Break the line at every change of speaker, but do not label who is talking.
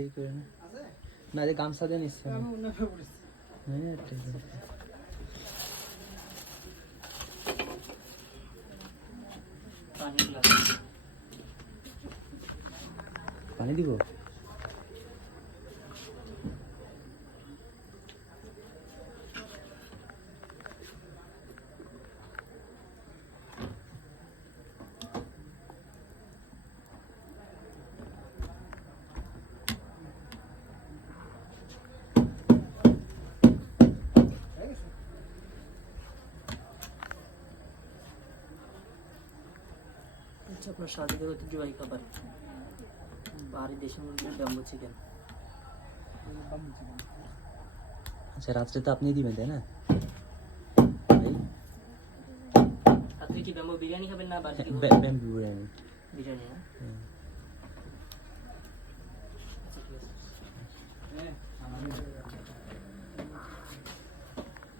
এই করে না না যে গামছা দিয়ে নিচ্ছে। না। হ্যাঁ,
পানি
দিব?
হচ্ছে আপনার স্বাদের ঐতিহ্যবাহী খাবার। বাড়ি দেশি মুরগির ব্যাম্বু চিকেন
আচ্ছা রাত্রে তো আপনি দিবেন তাই না? আপনি
রাত্রে কি ব্যাম্বু বিরিয়ানি খাবেন না বাড়িতে
ব্যাম্বু বিরিয়ানি।
বিরিয়ানি না
হ্যাঁ।